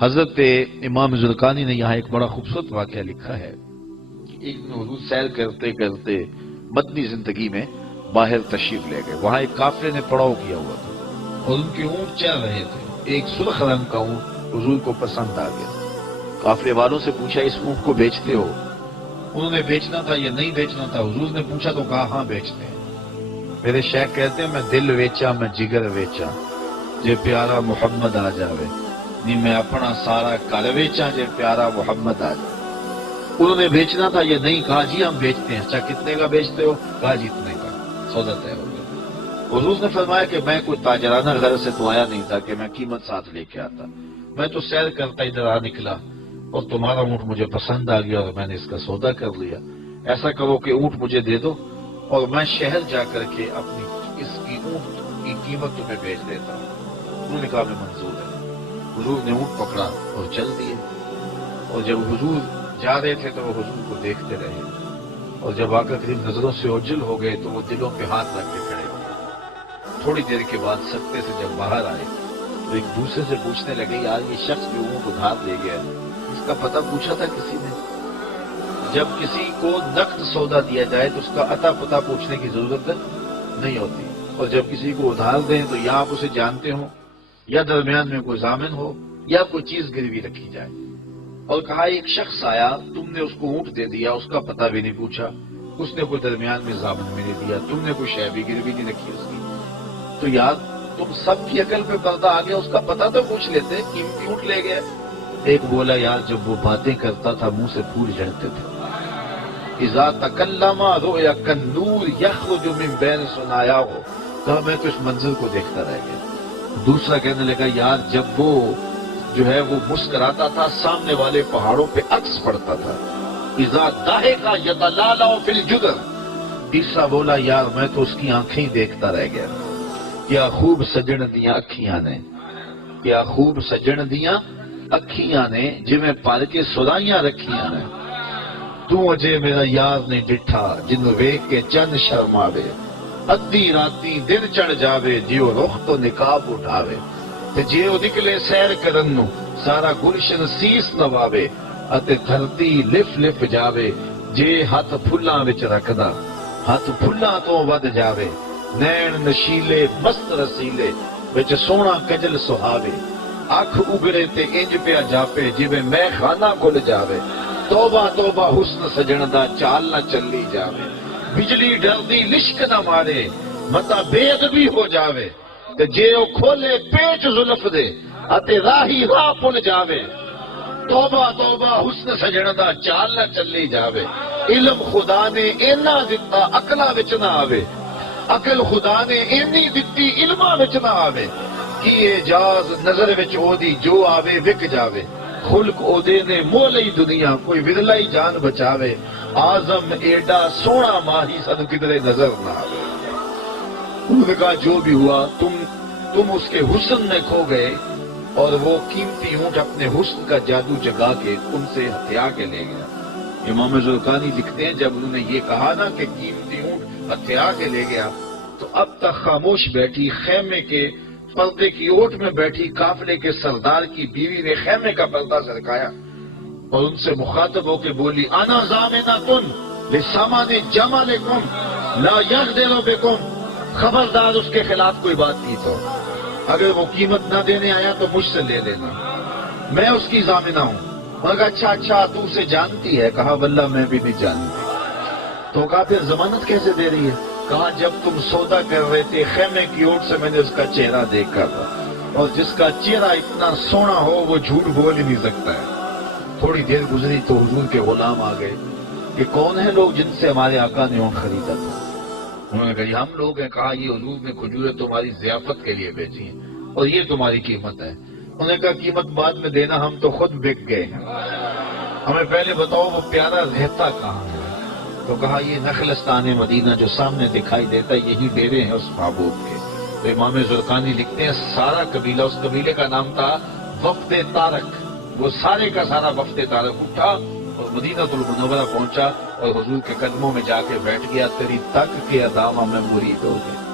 حضرت امام زرقانی نے یہاں ایک بڑا خوبصورت واقعہ لکھا ہے کہ ایک دن حضور سیر کرتے کرتے مدنی زندگی میں باہر تشریف لے گئے. وہاں ایک قافلے نے پڑاؤ کیا ہوا تھا اور ان کے اونٹ چل رہے تھے. ایک سرخ رنگ کا اونٹ حضور کو پسند آ گیا. قافلے والوں سے پوچھا اس اونٹ کو بیچتے ہو؟ انہوں نے بیچنا تھا یا نہیں بیچنا تھا. حضور نے پوچھا تو کہا ہاں بیچتے ہیں. میرے شیخ کہتے ہیں میں دل ویچا میں جگر ویچا جے پیارا محمد آ جاوے نہیں میں اپنا سارا کل ویچا جے پیارا محمد آ جائے. انہوں نے بیچنا تھا یا نہیں؟ کہا جی ہم بیچتے ہیں. اچھا کتنے کا بیچتے ہو؟ کہا جی اتنے کا. سودا طے ہو گیا. حضور نے فرمایا کہ میں کوئی تاجرانہ غرض سے تو آیا نہیں تھا کہ میں قیمت ساتھ لے کے آتا. میں تو سیر کرتا ادھر آ نکلا اور تمہارا اونٹ مجھے پسند آ گیا اور میں نے اس کا سودا کر لیا. ایسا کرو کہ اونٹ مجھے دے دو اور میں شہر جا کر کے اپنی اس کی اونٹ کی قیمت تمہیں بیچ دیتا ہوں. انہوں نے کہا میں منظور ہے. حضور نے اونٹ پکڑا اور چل دیے. اور جب حضور جا رہے تھے تو وہ حضور کو دیکھتے رہے اور جب آ کر قریب نظروں سے اوجھل ہو گئے تو وہ دلوں پہ ہاتھ رکھ کے کھڑے ہو گئے. تھوڑی دیر کے بعد سکتے سے جب باہر آئے تو ایک دوسرے سے پوچھنے لگے یار یہ شخص جو اونٹ ادھار لے گیا اس کا پتہ پوچھا تھا کسی نے؟ جب کسی کو نقد سودا دیا جائے تو اس کا عطا پتہ پوچھنے کی ضرورت نہیں ہوتی. اور جب کسی کو ادھار دیں تو یا آپ اسے جانتے ہو یا درمیان میں کوئی ضامن ہو یا کوئی چیز گروی رکھی جائے. اور کہا ایک شخص آیا تم نے اس کو اونٹ دے دیا اس کا پتہ بھی نہیں پوچھا. اس نے کوئی درمیان میں ضامن بھی نہیں دیا. تم نے کوئی شے بھی گروی نہیں رکھی اس کی. تو یار تم سب کی عقل پہ پردہ آ گیا. اس کا پتہ تو پوچھ لیتے. قیمتی اونٹ لے گیا. ایک بولا یار جب وہ باتیں کرتا تھا منہ سے پھول جھڑتے تھے. اذا تکلم رؤیا کالنور یخرج من بین ثنایاہ. کہا میں تو اس منظر کو دیکھتا رہ گیا. دوسرا کہنے لگا یار جب وہ جو ہے وہ مسکراتا تھا سامنے والے پہاڑوں پہ عکس پڑتا تھا. اذا ضحک یتلالع فی الجدر. تیسرا بولا یار میں تو اس کی آنکھیں دیکھتا رہ گیا. کیا خوب سجن دیاں اکھیاں نے, کیا خوب سجن دیاں اکھیاں نے جویں پر کے سرائیاں رکھیاں نے. تو اجے میرا یار نے ڈٹھا جنوں ویکھ کے چند شرماوے. ادھی راتی دن چڑھ جاوے جیو رخ تو نقاب اٹھاوے. تے جیو نکلے سیر کرن نو سارا گلشن سیس نواوے. اتے دھرتی لف لف جاوے جے ہاتھ پھلاں وچ رکھدا ہاتھ پھلاں تو ود جاوے. نین نشیلے مست رسیلے وچ سونا کجل سہاوے. اکھ اگڑے تے انج پیا جاپے جویں میں خانہ کھل جاوے. توبہ توبہ حسن سجن دا چال نہ چلی جاوے. بجلی ڈردی لشک نہ مارے متا بے ادبی ہو جاوے. تے جے او کھولے پیچ زلف دے اتے راہی راہ پل جاوے. توبہ توبہ حسن سجن دا چال نہ چلی جاوے. علم خدا نے اینا دتا عقلاں وچ نہ آوے. عقل خدا نے اینی دتی علماں وچ نہ آوے. کی اعجاز نظر وچ او دی جو آوے وک جاوے. خلق او دے نے مولئی دنیا کوئی ورلائی جان بچاوے. آزم ایڈا سونا ماہی سن کدرے نظر نہ آوے. انہوں نے کہا جو بھی ہوا تم اس کے حسن میں کھو گئے اور وہ قیمتی اونٹ اپنے حسن کا جادو جگا کے ان سے ہتھیا کے لے گیا. امام زرقانی لکھتے ہیں جب انہوں نے یہ کہا نا کہ قیمتی اونٹ ہتھیا کے لے گیا تو اب تک خاموش بیٹھی خیمے کے پردے کی اوٹ میں بیٹھی قافلے کے سردار کی بیوی نے خیمے کا پردہ سرکایا اور ان سے مخاطب ہو کے بولی انا ضامنۃ لسامان جمالکم لا یغدر بکم. خبردار اس کے خلاف کوئی بات کی تو اگر وہ قیمت نہ دینے آیا تو مجھ سے لے لینا, میں اس کی ضامنہ ہوں. مگر اچھا تو اسے جانتی ہے؟ کہا واللہ میں بھی نہیں جانتی. تو کہا پھر ضمانت کیسے دے رہی ہے؟ کہا جب تم سودا کر رہے تھے خیمے کی اوٹ سے میں نے اس کا چہرہ دیکھا تھا اور جس کا چہرہ اتنا سونا ہو وہ جھوٹ بول ہی نہیں سکتا ہے. تھوڑی دیر گزری تو حضور کے غلام آ گئے کہ کون ہیں لوگ جن سے ہمارے آقا نے اونٹ خریدا تھا. انہوں نے کہا یہ ہم لوگ ہیں. کہا یہ حضور نے کھجوریں تمہاری ضیافت کے لیے بھیجی ہیں اور یہ تمہاری قیمت ہے. انہوں نے کہا قیمت بعد میں دینا ہم تو خود بک گئے ہیں, ہمیں پہلے بتاؤ وہ پیارا رہتا کہاں ہے. تو کہا یہ نخلستان مدینہ جو سامنے دکھائی دیتا ہے یہی ڈیرے ہیں اس محبوب کے. تو امام زرقانی لکھتے ہیں سارا قبیلہ, اس قبیلے کا نام تھا وفد طارق, وہ سارے کا سارا وفد طارق اٹھا اور مدینہ المنورہ پہنچا اور حضور کے قدموں میں جا کے بیٹھ گیا. تیری تک کے ادامہ میں مرید ہو گئے.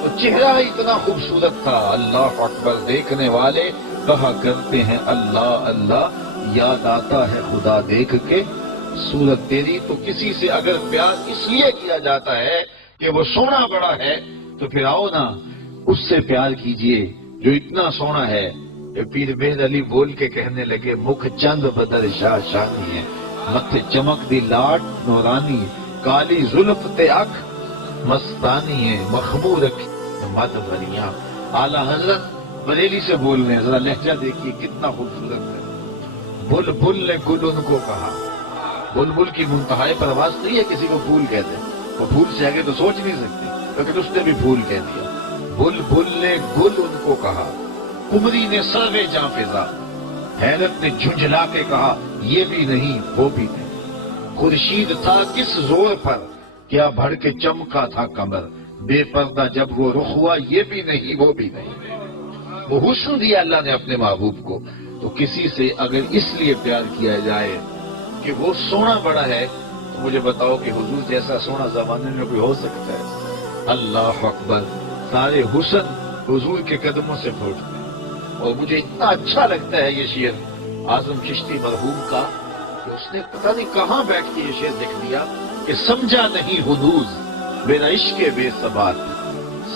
تو چہرہ اتنا خوبصورت تھا, اللہ اکبر, دیکھنے والے کہا کرتے ہیں اللہ اللہ، یاد آتا ہے خدا دیکھ کے صورت تیری۔ تو کسی سے اگر پیار اس لیے کیا جاتا ہے کہ وہ سونا بڑا ہے، تو پھر آؤ نا اس سے پیار کیجئے جو اتنا سونا ہے کہ پیر بہر علی بول کے کہنے لگے، مکھ چند بدر شاہ شانی ہے، متھے چمک دی لاٹ نورانی، کالی زلف تے اکھ مستانی ہے، مخمور مد بھریاں۔ اعلیٰ حضرت بریلی سے بول رہے ہیں، ذرا لہجہ دیکھیے کتنا خوبصورت ہے۔ بل بل نے گل ان کو کہا، بلبل کی منتہائی پرواز نہیں ہے کسی کو پھول کہتے، وہ پھول سے آگے تو سوچ نہیں سکتی، لیکن اس نے بھی پھول کہہ دیا۔ بلبل نے گل ان کو کہا، کمری نے سروے جاں فضا، حیرت نے جھنجھلا کے کہا یہ بھی نہیں وہ بھی نہیں۔ خورشید تھا کس زور پر، کیا بڑھ کے چمکا تھا کمر، بے پردہ جب وہ رخ ہوا یہ بھی نہیں وہ بھی نہیں۔ وہ حسن دیا اللہ نے اپنے محبوب کو، تو کسی سے اگر اس لیے پیار کیا جائے کہ وہ سونا بڑا ہے، تو مجھے بتاؤ کہ حضور جیسا سونا زمانے میں کوئی ہو سکتا ہے؟ اللہ اکبر، سارے حسن حضور کے قدموں سے پھوٹتے ہیں۔ اور مجھے اتنا اچھا لگتا ہے یہ شعر اعظم چشتی مرحوم کا، کہ اس نے پتہ نہیں کہاں بیٹھ کے یہ شعر لکھ دیا کہ سمجھا نہیں ہنوز میرا عشق بے ثبات،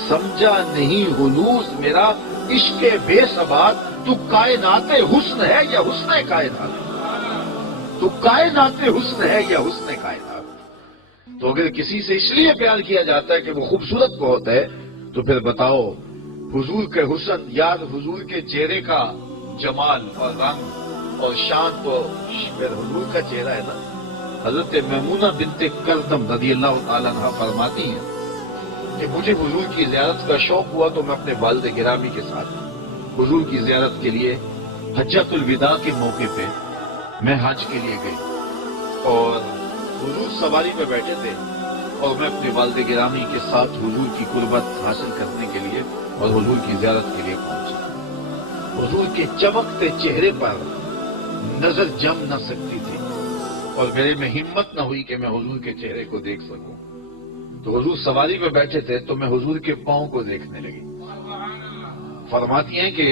سمجھا نہیں ہنوز میرا عشق بے ثبات، تو کائنات حسن ہے یا حسن کائنات، تو کائنات حسن ہے یا حسن کائنات۔ تو اگر کسی سے اس لیے پیار کیا جاتا ہے کہ وہ خوبصورت بہت ہے، تو پھر بتاؤ حضور کے حسن، یاد حضور کے چہرے کا جمال اور رنگ اور شان، تو پھر حضور کا چہرہ ہے نا۔ حضرت میمونہ بنت کردم رضی اللہ تعالیٰ عنہ فرماتی ہیں کہ مجھے حضور کی زیارت کا شوق ہوا تو میں اپنے والد گرامی کے ساتھ حضور کی زیارت کے لیے حجۃ الوداع کے موقع پہ میں حج کے لیے گئی، اور حضور سواری پہ بیٹھے تھے اور میں اپنے والد گرامی کے ساتھ حضور کی قربت حاصل کرنے کے لیے اور حضور کی زیارت کے لیے پہنچا۔ حضور کے چمکتے چہرے پر نظر جم نہ سکتی تھی، اور میرے میں ہمت نہ ہوئی کہ میں حضور کے چہرے کو دیکھ سکوں۔ تو حضور سواری پہ بیٹھے تھے تو میں حضور کے پاؤں کو دیکھنے لگی۔ فرماتی ہیں کہ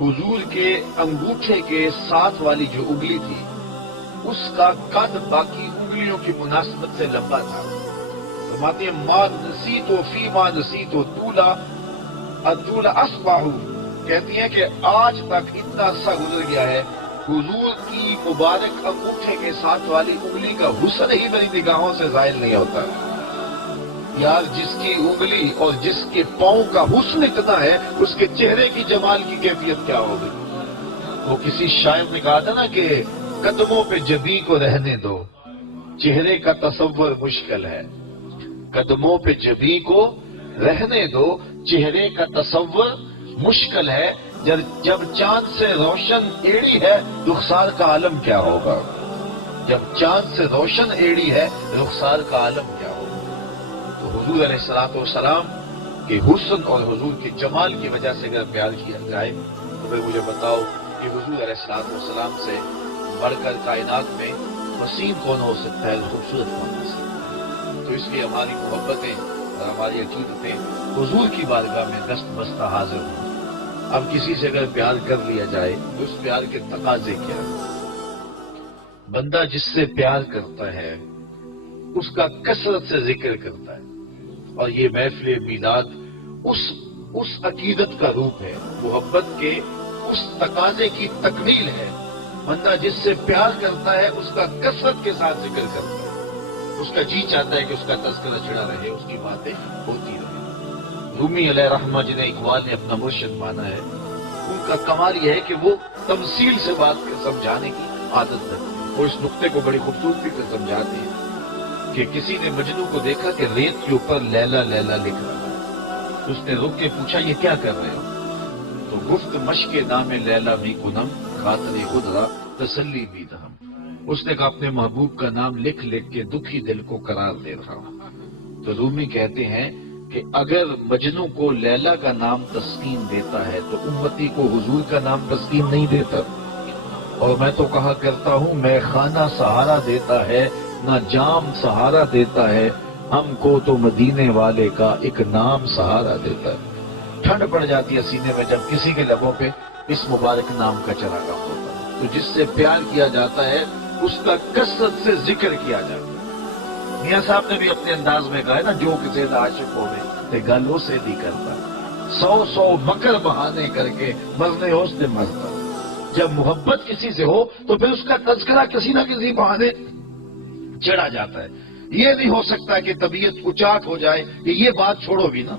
حضور کے انگوٹھے کے ساتھ والی جو انگلی تھی، اس کا قد باقی انگلیوں کی مناسبت سے لمبا تھا۔ فرماتی ہیں ما نسیت و فی ما نسیت و طول اصبح، کہتی ہیں کہ آج تک اتنا عرصہ گزر گیا ہے، حضور کی مبارک انگوٹھے کے ساتھ والی انگلی کا حسن ہی میری نگاہوں سے ظاہر نہیں ہوتا۔ یار جس کی انگلی اور جس کے پاؤں کا حسن اتنا ہے، اس کے چہرے کی جمال کی کیفیت کیا ہوگی؟ وہ کسی شاعر نے کہا تھا نا کہ قدموں پہ جبیں کو رہنے دو، چہرے کا تصور مشکل ہے۔ قدموں پہ جبیں کو رہنے دو، چہرے کا تصور مشکل ہے۔ جب چاند سے روشن ایڑی ہے، رخسار کا عالم کیا ہوگا؟ جب چاند سے روشن ایڑی ہے، رخسار کا عالم کیا ہوگا؟ تو حضور علیہ الصلوۃ والسلام کے حسن اور حضور کے جمال کی وجہ سے اگر پیار کیا جائے، تو پھر مجھے بتاؤ کہ حضور علیہ الصلوۃ والسلام سے بڑھ کر کائنات میں وسیم کون ہو سکتا ہے، خوبصورت کون ہو سکتا ہے؟ تو اس لیے ہماری محبتیں اور ہماری عقیدتیں حضور کی بارگاہ میں دست بستہ حاضر ہوں۔ اب کسی سے اگر پیار کر لیا جائے تو اس پیار کے تقاضے کیا ہیں؟ بندہ جس سے پیار کرتا ہے اس کا کثرت سے ذکر کرتا ہے، اور یہ محفل میلاد اس عقیدت کا روپ ہے، محبت کے اس تقاضے کی تکمیل ہے۔ بندہ جس سے پیار کرتا ہے اس کا کثرت کے ساتھ ذکر کرتا ہے، اس کا جی چاہتا ہے کہ اس کا تذکرہ چھڑا رہے، اس کی باتیں ہوتی رہے۔ رومی علیہ رحمہ جنہیں اقبال نے اپنا مرشد مانا ہے، ان کا کمال یہ ہے کہ وہ تمثیل سے بات سمجھانے کی عادت رکھتے ہیں۔ وہ اس نقطے کو بڑی خوبصورتی سے سمجھاتے ہیں کہ کسی نے مجنو کو دیکھا کہ ریت کے اوپر لیلا لیلا لکھ رہا ہے، اس نے رک کے پوچھا یہ کیا کر رہے ہو؟ تو گفت مشق نام لیلا می کنم خاطر خود را تسلی بھی دہم، اس نے کہا اپنے محبوب کا نام لکھ لکھ کے دکھی دل کو قرار دے رہا ہوں۔ تو رومی کہتے ہیں کہ اگر مجنو کو لیلا کا نام تسکین دیتا ہے تو امتی کو حضور کا نام تسکین نہیں دیتا۔ اور میں تو کہا کرتا ہوں میں خانہ سہارا دیتا ہے نہ جام سہارا دیتا ہے، ہم کو تو مدینے والے کا ایک نام سہارا دیتا ہے۔ ٹھنڈ پڑ جاتی ہے سینے میں جب کسی کے لبوں پہ اس مبارک نام کا چراغاہ ہوتا ہے۔ تو جس سے پیار کیا جاتا ہے اس کا کثرت سے ذکر کیا جاتا ہے۔ میاں صاحب نے بھی اپنے انداز میں کہا ہے نا، جو کسی عاشق ہوئے تے گلوں سے نہیں کرتا، 100 مکر بہانے کر کے مرنے ہو سے مرتا۔ جب محبت کسی سے ہو تو پھر اس کا تذکرہ کسی نہ کسی بہانے چڑھا جاتا ہے۔ یہ نہیں ہو سکتا کہ طبیعت اچاٹ ہو جائے کہ یہ بات چھوڑو بھی نا۔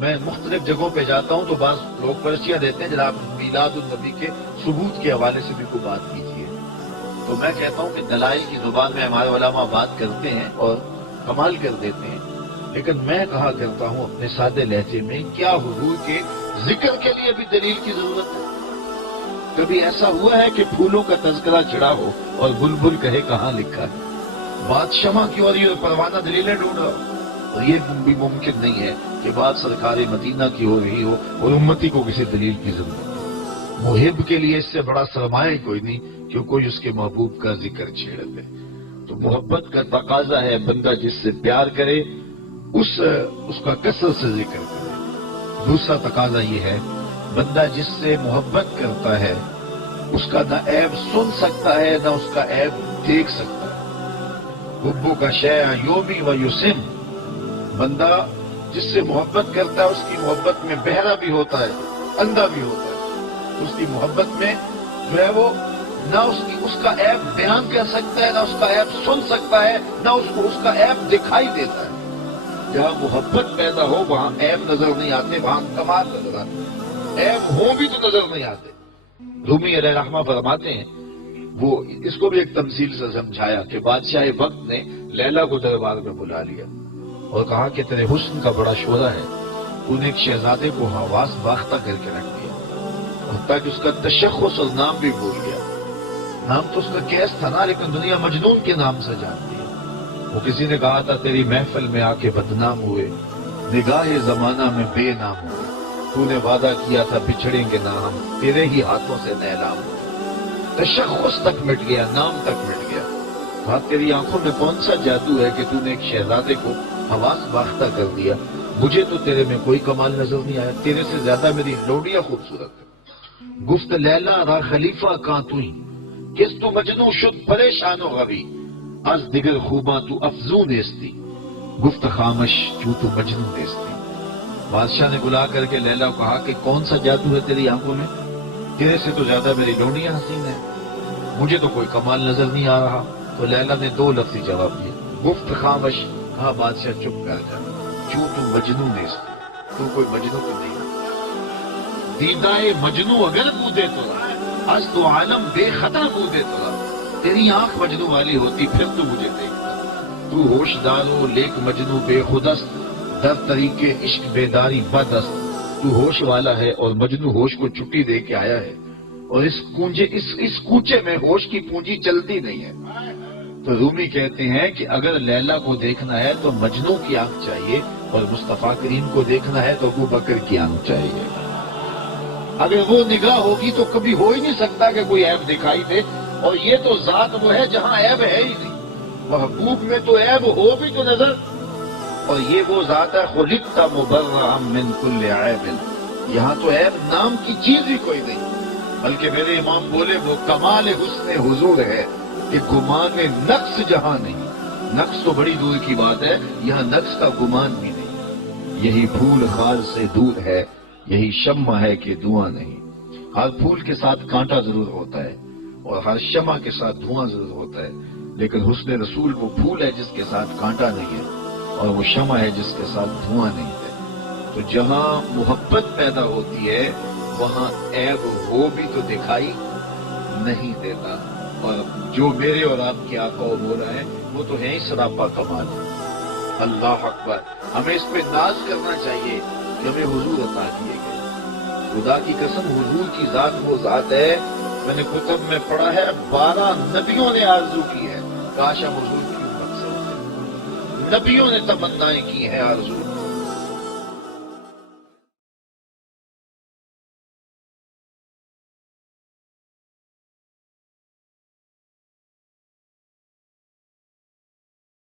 میں مختلف جگہوں پہ جاتا ہوں تو بعض لوگ پرچیاں دیتے ہیں جناب میلاد النبی کے ثبوت کے حوالے سے بھی کوئی بات کیجیے، تو میں کہتا ہوں کہ دلائل کی زبان میں ہمارے علماء بات کرتے ہیں اور کمال کر دیتے ہیں، لیکن میں کہا کرتا ہوں اپنے سادے لہجے میں، کیا حضور کے ذکر کے لیے بھی دلیل کی ضرورت ہے؟ کبھی ایسا ہوا ہے کہ پھولوں کا تذکرہ چڑھا ہو اور بلبل کہے کہاں لکھا ہے؟ بات شمع کی ہو رہی ہے اور پروانہ دلیلیں ڈھونڈ رہا ہو، اور یہ بھی ممکن نہیں ہے کہ بات سرکار مدینہ کی ہو رہی ہو اور امتی کو کسی دلیل کی ضرورت ہو۔ محب کے لیے اس سے بڑا سرمایہ کوئی نہیں کہ کوئی اس کے محبوب کا ذکر چھیڑ دے۔ تو محبت کا تقاضا ہے بندہ جس سے پیار کرے اس کا کثرت سے ذکر کرے۔ دوسرا تقاضا یہ ہے بندہ جس سے محبت کرتا ہے اس کا نہ عیب سن سکتا ہے نہ اس کا عیب دیکھ سکتا ہے۔ حبو کا شیء یومی و یسم، بندہ جس سے محبت کرتا ہے اس کی محبت میں بہرا بھی ہوتا ہے، اندھا بھی ہوتا ہے۔ اس کی محبت میں جو ہے وہ نہ اس کا عیب بیان کر سکتا ہے، نہ اس کا عیب سن سکتا ہے، نہ اس کو اس کا عیب دکھائی دیتا ہے۔ جہاں محبت پیدا ہو وہاں عیب نظر نہیں آتے، وہاں کمال نظر آتے، عیب ہو بھی تو نظر نہیں آتے۔ رومی علیہ رحمہ فرماتے ہیں، وہ اس کو بھی ایک تمثیل سے سمجھایا کہ بادشاہ وقت نے لیلا کو دربار میں بلا لیا اور کہا کہ تیرے حسن کا بڑا شعلہ ہے، تو نے ایک شہزادے کو حواس باختہ کر کے رکھ دیا، حتیٰ کہ اس کا تشخص اور نام بھی بھول گیا۔ نام تو اس کا کیس تھا نا، لیکن دنیا مجنون کے نام سے جانتی ہے۔ وہ کسی نے کہا تھا تیری محفل میں آ کے بدنام ہوئے، نگاہ زمانہ میں بے نام ہوئے، تو نے وعدہ کیا تھا بچھڑیں گے نہ ہم، تیرے ہی ہاتھوں سے نیلام ہوئے۔ تشخص تک مٹ گیا، نام تک مٹ گیا۔ کہا تیری آنکھوں میں کون سا جادو ہے کہ تو نے ایک شہزادے کو حواس باختہ کر دیا؟ مجھے تو تیرے میں کوئی کمال نظر نہیں آیا، تیرے سے زیادہ میری لوڈیا خوبصورت ہے۔ گفت لیلا را خلیفہ کاں توئی، کس تو مجنو شد پریشان و غوی، از دیگر خوباں تو افزون نیستی، گفت خامش چوں تو مجنو نیستی۔ بادشاہ نے بلا کر کے لیلا کو کہا کہ کون سا جادو ہے تیری آنکھوں میں؟ تیرے سے تو زیادہ میری لونڈیاں حسین ہے، مجھے تو کوئی کمال نظر نہیں آ رہا۔ تو لیلا نے 2 لفظی جواب دیا، گفت خامش، کہا بادشاہ چپ کر جا، چوں تو مجنو نیستی، تو کوئی مجنو تو نہیں ہے۔ دیدائے مجنو اگر بودے تو از تو عالم بے خطا بودے تو، تیری آنکھ مجنو والی ہوتی پھر تو مجھے دیکھتا۔ تو ہوشدار ہو لیک مجنو بے خودست، در طریقے عشق بیداری بدست۔ تو ہوش والا ہے اور مجنو ہوش کو چھٹی دے کے آیا ہے، اور اس کوچے میں ہوش کی پونجی چلتی نہیں ہے۔ تو رومی کہتے ہیں کہ اگر لیلا کو دیکھنا ہے تو مجنو کی آنکھ چاہیے، اور مصطفیٰ کریم کو دیکھنا ہے تو ابو بکر کی آنکھ چاہیے۔ اگر وہ نگاہ ہوگی تو کبھی ہو ہی نہیں سکتا کہ کوئی عیب دکھائی دے، اور یہ تو ذات وہ ہے جہاں عیب ہے ہی نہیں۔ محبوب میں تو عیب ہو بھی تو نظر، اور یہ وہ ذات ہے خلقت مبرئا من کل عیب، یہاں تو عیب نام کی چیز ہی کوئی نہیں۔ بلکہ میرے امام بولے وہ کمال حسن حضور ہے کہ گمان میں نقص جہاں نہیں۔ نقص تو بڑی دور کی بات ہے، یہاں نقص کا گمان بھی نہیں۔ یہی پھول خار سے دور ہے، یہی شمع ہے کہ دھواں نہیں۔ ہر پھول کے ساتھ کانٹا ضرور ہوتا ہے اور ہر شمع کے ساتھ دھواں ضرور ہوتا ہے، لیکن حسن رسول وہ پھول ہے جس کے ساتھ کانٹا نہیں ہے، اور وہ شمع ہے جس کے ساتھ دھواں نہیں ہے۔ تو جہاں محبت پیدا ہوتی ہے وہاں عیب ہو بھی تو دکھائی نہیں دیتا، اور جو میرے اور آپ کی آقا و مولا ہے وہ تو ہے ہی سراپا کمال۔ اللہ اکبر، ہمیں اس پہ ناز کرنا چاہیے کہ ہمیں حضور عطا کیے گئے۔ خدا کی قسم حضور کی ذات وہ ذات ہے، میں نے کتب میں پڑھا ہے 12 نبیوں نے آرزو کی ہے کاش ہم حضور کی امت سے ہوتے، نبیوں نے تمنائیں کی ہیں آرزو